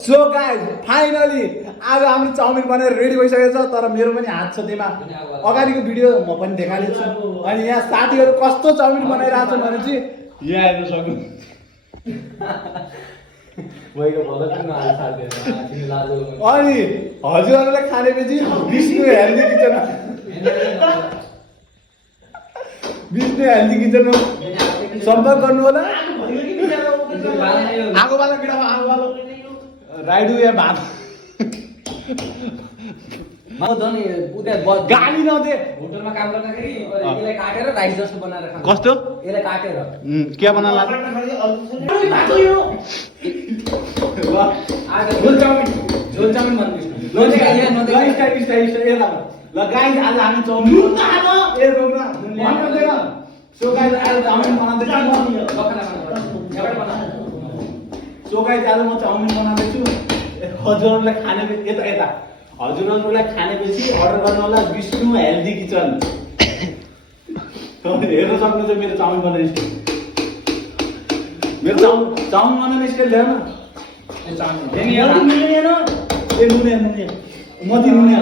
so guys finally आज हाम्रो chowmein बनेर रेडी भइसकेको छ तर मेरो पनि हात छ त्यसमा अगाडिको भिडियो म पनि देखाइदिन्छु अनि यहाँ साथीहरू कस्तो चाउमिन बनाइरहेको छन् भने चाहिँ यहाँ हेर्न सक्नु अनि हजुरहरूले खानेपछि विष्णु हेल्दी किचनमा सम्पर्क गर्नु होला आगोवाला बिडामा आगोवाला राइडु या भात गाली नदे होटलमा काम गर्दाखेरि यसलाई काटेर राइस जस्तो बनाएर खान्छ कस्तो यसलाई काटेर के बनाउन लाग्छ झोल चाउमिन भन्दैछु ल गाइस आज हामी चाउमिन सो गाइस आज चाउमिन बनाउँदैछु हजुरहरूलाई खाने यता हजुरहरूलाई खानेपछि अर्डर गर्नु होला विष्णु हेल्दी किचन हेर्न सक्नुहुन्छ मेरो चाउमिन बनाउने स्टाइल मेरो चाउमिन बनाउने स्टाइल ल्याउन मती नुने